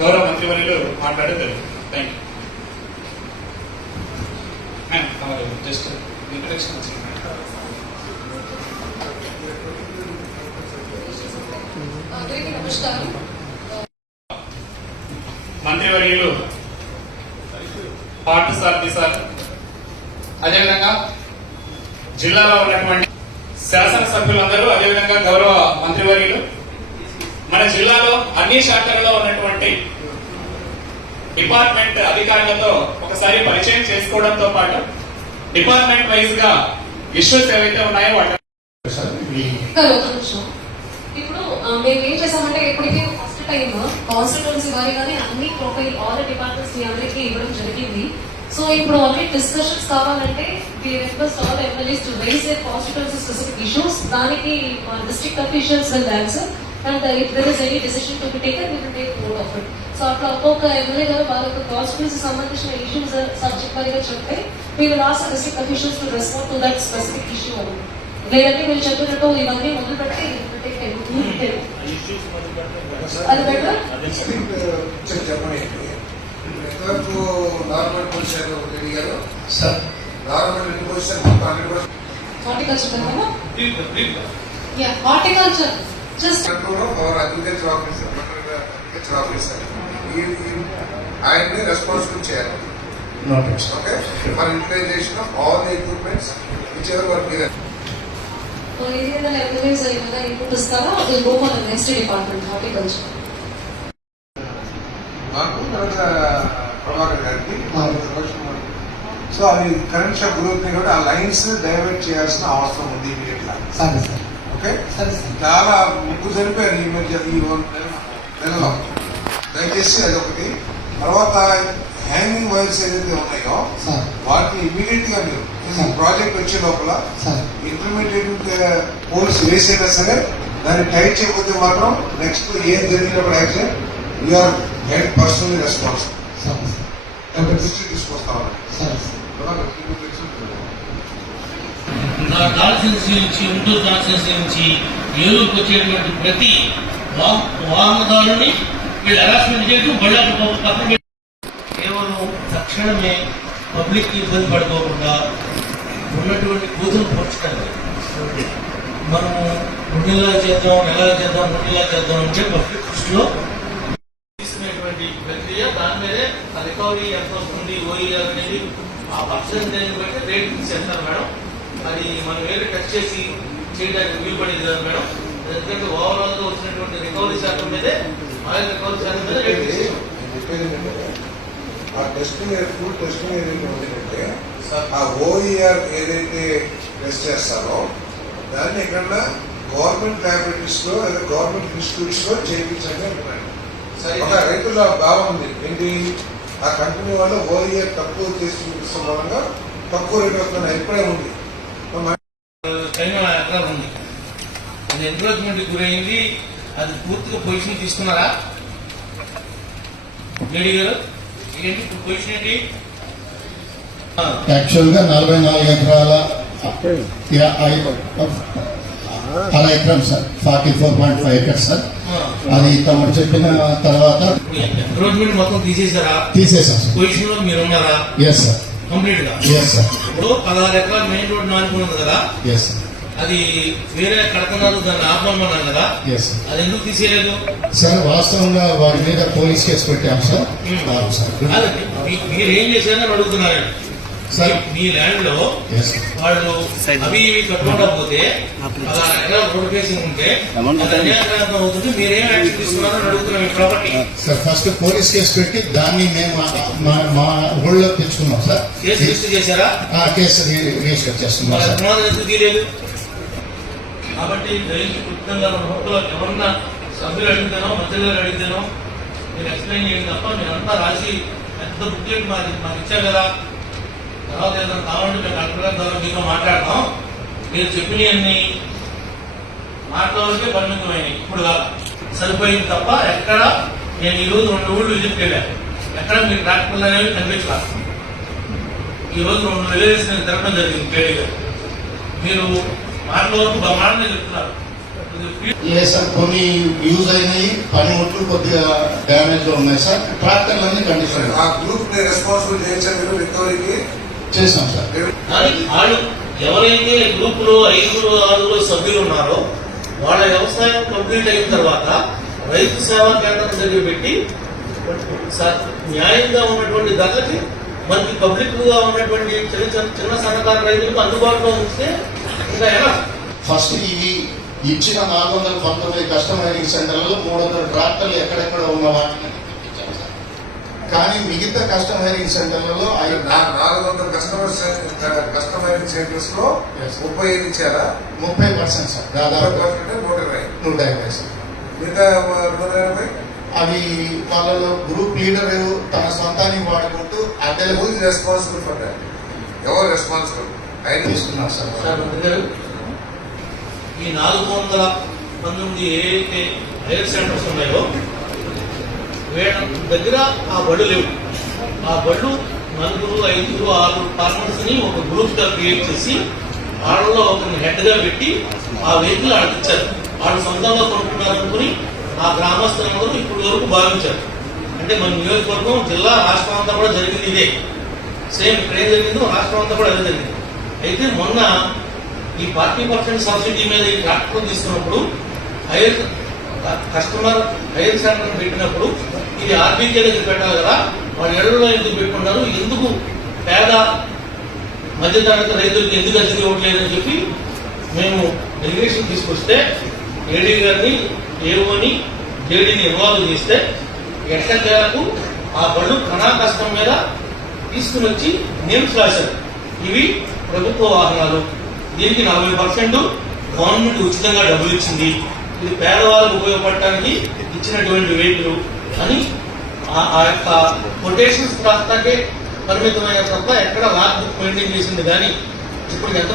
గౌరవ మంత్రివర్యులు మాట్లాడతారు. Thank you. జస్ట్ ఇంట్రడక్షన్ వచ్చింది. నమస్కారం. మంత్రివర్యులు పార్థసారథి సార్, అదేవిధంగా జిల్లాలో ఉన్నటువంటి శాసనసభ్యులందరూ, అదేవిధంగా గౌరవ మంత్రివర్యులు, మన జిల్లాలో అన్ని శాఖల్లో ఉన్నటువంటి డిపార్ట్మెంట్ అధికారులతో ఒకసారి పరిచయం చేసుకోవడంతో పాటు డిపార్ట్మెంట్ వైజ్ గా ఇష్యూస్ ఏవైతే ఉన్నాయో వాటి ఇప్పుడు మేము ఏం చేసామంటే ఇప్పటికీ ఫస్ట్ టైం కాన్స్టిట్యూన్సీ వారిగానే అన్ని ప్రొఫైల్ ఆల్ డిపార్ట్మెంట్స్ మీ అందరికీ ఇవ్వడం జరిగింది. సో ఇప్పుడు ఆల్రెడీ డిస్కషన్స్ కావాలంటే we request all MLAs to raise their constituency specific issues. దానికి district officials will answer and if there is any decision to be taken we will take note of it. So అట్లా ఒక్కొక్క MLA గారు వాళ్ళ constituency సంబంధించిన issues subject వారిగా చెప్తే we will ask district officials to respond to that specific issue అని. లేదంటే మీరు చెప్పినట్టు ఇవన్నీ మొదలు పెట్టి అది బెటర్. చెప్పండి. ఎంతవరకు నార్మల్ పొజిషన్ అడిగారు సార్? నార్మల్ ఎన్ని position? Horticulture horticulture just agriculture officer ఆయన్ని రెస్పాన్సిబుల్ చేయాలి. Okay, for utilization of all the equipments which ever were given. ఏదైనా ఎమ్మెల్యేస్ ఏమైనా ఇన్పుట్ ఇస్తారో అది go for the next department horticulture. నాకు ప్రభాకర్ గారికి సో అది కరెంట్ షాప్ గురవుతుంది కాబట్టి ఆ లైన్స్ డైవర్ట్ చేయాల్సిన అవసరం ఉంది ఇమీడియట్ గా. ఓకే, చాలా ముగ్గురు చనిపోయారు ఈ మధ్య ఈ నెలలో. దయచేసి అది ఒకటి. తర్వాత హ్యాంగింగ్ వైర్స్ ఏదైతే ఉన్నాయో వాటిని ఇమీడియట్ గా మీరు ప్రాజెక్ట్ వచ్చే లోపల ఇంటర్మీడియట్ పోల్స్ వేసైనా సరే దాన్ని టైట్ చేయకపోతే మాత్రం నెక్స్ట్ ఏం జరిగినప్పుడు accident your head personally responsible దృష్టి తీసుకొస్తామని. కాన్స్టిట్యున్సీ నుంచి గుంటూరు కాన్స్టిట్యున్సీ నుంచి ఏలూరుకు వచ్చేటువంటి ప్రతి వాహనదారుని వీళ్ళు హెరాస్మెంట్ చేయడం బళ్ళకు పక్కన కేవలం తక్షణమే పబ్లిక్ ఇబ్బంది పడుకోకుండా ఉన్నటువంటి కూతురు పోర్చడానికి మనము 2 నెలలు చేద్దాం, నెలలు చేద్దాం, 3 నెలలు చేద్దాం అంటే పబ్లిక్ దృష్టిలో తీసుకునేటువంటి ప్రక్రియ దాని మీదే ఆ రికవరీ ఎంత వస్తుంది ఓఈఆర్ అనేది ఆ పర్సెంటేజ్ బట్టి రేట్ ఫిక్స్ చేస్తారు మేడం. అది మనం వేరే టెస్ట్ చేసి చేయడానికి వీలుపడేది కాదు మేడం. ఎందుకంటే ఓవరాల్ గా వచ్చినటువంటి రికవరీ శాతం మీదే ఆయిల్ రికవరీ శాతం మీద రేట్ ఫిక్స్ చేస్తాం. ఆ టెస్టింగ్ ఫుల్ టెస్టింగ్ ఏదైతే ఉందంటే ఆ ఓఈఆర్ ఏదైతే టెస్ట్ చేస్తారో దాన్ని ఎక్కడన్నా గవర్నమెంట్ ల్యాబొరేటరీస్ లో లేదా గవర్నమెంట్ ఇన్స్టిట్యూట్స్ లో చేయించండి అంటున్నాడు. ఒక రైతుల భావం ఉంది ఏంటి, ఆ కంపెనీ వాళ్ళు ఓఈఆర్ తక్కువ చేసి చూపిస్తున్న మూలంగా తక్కువ రేట్ వస్తున్న అభిప్రాయం ఉంది. చైనా ఎకరాలు ఉంది, అది ఎన్క్రోచ్మెంట్ గురైంది. అది పూర్తిగా పొజిషన్ తీసుకున్నారా లేడీ గారు? ఏంటి పొజిషన్ ఏంటి? యాక్చువల్ గా 44 ఎకరాల అర ఎకరం సార్, 44.5 ఎకర్స్ సార్. అది తమరు చెప్పిన తర్వాత ఎన్క్రోచ్మెంట్ మొత్తం తీసేసారా? తీసేసాం సార్. పొజిషన్ లో మీరు ఉన్నారా? ఎస్ సార్, కంప్లీట్ గా. Yes sir. ఇప్పుడు 16 ఎకరాలు మెయిన్ రోడ్ నానుకున్నది కదా, ఎస్ సార్. అది వేరే కడుతున్నారు, దాన్ని ఆపమన్నారు కదా, ఎస్ సార్. అది ఎందుకు తీసేయలేదు సార్? వాస్తవంగా వారి మీద పోలీస్ కేసు పెట్టాం సార్. మీరు ఏం చేశారని అడుగుతున్నారండి సార్. మీ ల్యాండ్ లో వాళ్ళు అవి కట్టుకుండా పోతే 16 ఎకరాలు రోడ్ కేసింగ్ ఉంటే అన్యాక్రాంతం అవుతుంది, మీరేం యాక్షన్ తీసుకున్నారని అడుగుతున్నాం. ఈ property sir first police case పెట్టి దాన్ని మేము మా ఊళ్ళో తెచ్చుకున్నాం సార్. కేసు రిజిస్టర్ చేశారా? కేసు రిజిస్టర్ చేస్తున్నాం సార్. ఎందుకు తీయలేదు? కాబట్టి దయచేసి కృతంగా హక్కులో ఎవరన్నా సభ్యులు అడిగితేనో మంత్రులు అడిగితేనో మీరు ఎక్స్ప్లెయిన్ చేయండి తప్ప మీరంతా రాసి పెద్ద బుక్లెట్ మాకు ఇచ్చారు కదా. తర్వాత ఏదైనా కావాలంటే మేము కలెక్టర్ ద్వారా మీతో మాట్లాడతాం. మీరు చెప్పినవన్నీ మాట్లాడితే పరిమితమైనవి, ఇప్పుడు కాదు సరిపోయింది తప్ప ఎక్కడ. నేను ఈరోజు 2 ఊళ్ళు విజిట్ వెళ్ళాను, ఎక్కడ మీకు ట్రాక్టర్లు అనేవి కనిపించాలి. ఈరోజు 2 విలేజెస్ నేను తిరగడం జరిగింది పేరుగా. మీరు మాటల వరకు బ్రహ్మాండంగా చెప్తున్నారు. లేదు సార్, కొన్ని యూజ్ అయినాయి, పనిముట్లు కొద్దిగా డ్యామేజ్ లో ఉన్నాయి సార్. ట్రాక్టర్లన్నీ కండిషన్ ఆ గ్రూప్ ని రెస్పాన్సిబుల్ చేయించారు మీరు రికవరీకి చేసాం సార్. కానీ వాళ్ళు ఎవరైతే గ్రూప్ లో 5-6 సభ్యులు ఉన్నారో వాళ్ళ వ్యవసాయం కంప్లీట్ అయిన తర్వాత రైతు సేవా కేంద్రం దగ్గర పెట్టి న్యాయంగా ఉన్నటువంటి ధరలకి మనకి పబ్లిక్ గా ఉన్నటువంటి చిన్న సన్నకారు రైతులకు అందుబాటులో ఉంచితే ఇంకా ఎలా? ఫస్ట్ ఇవి ఇచ్చిన 419 కస్టమైజింగ్ సెంటర్లలో 300 ట్రాక్టర్లు ఎక్కడెక్కడ ఉన్న వాటిని తెప్పించాం సార్. కానీ మిగతా కస్టమైజింగ్ సెంటర్లలో 400 కస్టమైజింగ్ సెంటర్స్ లో 35 ఇచ్చారా? 30% సార్, దాదాపు 120 సార్. మిగతా 180 అవి వాళ్ళలో గ్రూప్ లీడర్ తన సొంతానికి వాడుకుంటూ అద్దెలు who is responsible for that? ఎవరు రెస్పాన్సిబుల్? ఆయన తీసుకున్నారు సార్. సార్ మంత్రి గారు, ఈ 419 ఏదైతే హెయిర్ సెంటర్స్ ఉన్నాయో వీళ్ళ దగ్గర ఆ బళ్ళు లేవు. ఆ బళ్ళు 4, 5, 6 పార్ట్నర్స్ ని ఒక గ్రూప్ గా క్రియేట్ చేసి వాళ్ళలో ఒకరిని హెడ్ గా పెట్టి ఆ వెహికల్ వాళ్ళకి ఇచ్చారు. వాళ్ళు సొంతంగా కొనుక్కున్నారు అనుకుని ఆ గ్రామస్తులందరూ ఇప్పటి వరకు భావించారు. అంటే మన నియోజకవర్గం, జిల్లా, రాష్ట్రం అంతా కూడా జరిగింది ఇదే. సేమ్ ఇక్కడ ఏం జరిగిందో రాష్ట్రం అంతా కూడా అదే జరిగింది. అయితే మొన్న ఈ 40% సబ్సిడీ మీద ఈ ట్రాక్టర్ తీసుకున్నప్పుడు హైర్ కస్టమర్ హైర్ సెంటర్ పెట్టినప్పుడు ఇది ఆర్బీకే దగ్గర పెట్టాలి కదా, వాళ్ళు ఎడలో ఎందుకు పెట్టుకున్నారు, ఎందుకు పేద మధ్యతరగతి రైతులకు ఎందుకు అద్దెకి ఇవ్వట్లేదని చెప్పి మేము డెలిగేషన్ తీసుకొస్తే ఏడీ గారిని, ఏఓని, జేడీని ఇన్వాల్వ్ చేస్తే ఎట్టకేలకు ఆ బళ్ళు కణా కష్టం మీద తీసుకుని వచ్చి నేమ్స్ రాశారు. ఇవి ప్రభుత్వ వాహనాలు, దీనికి 40% గవర్నమెంట్ ఉచితంగా డబ్బులు ఇచ్చింది, ఇది పేదవాళ్ళకు ఉపయోగపడటానికి ఇచ్చినటువంటి వెహికల్ అని ఆ యొక్క కొటేషన్స్ రాస్తాకే పరిమితమైన తప్ప ఎక్కడ లాక్ బుక్ మెయింటైన్ చేసింది కానీ ఇప్పుడు ఎంత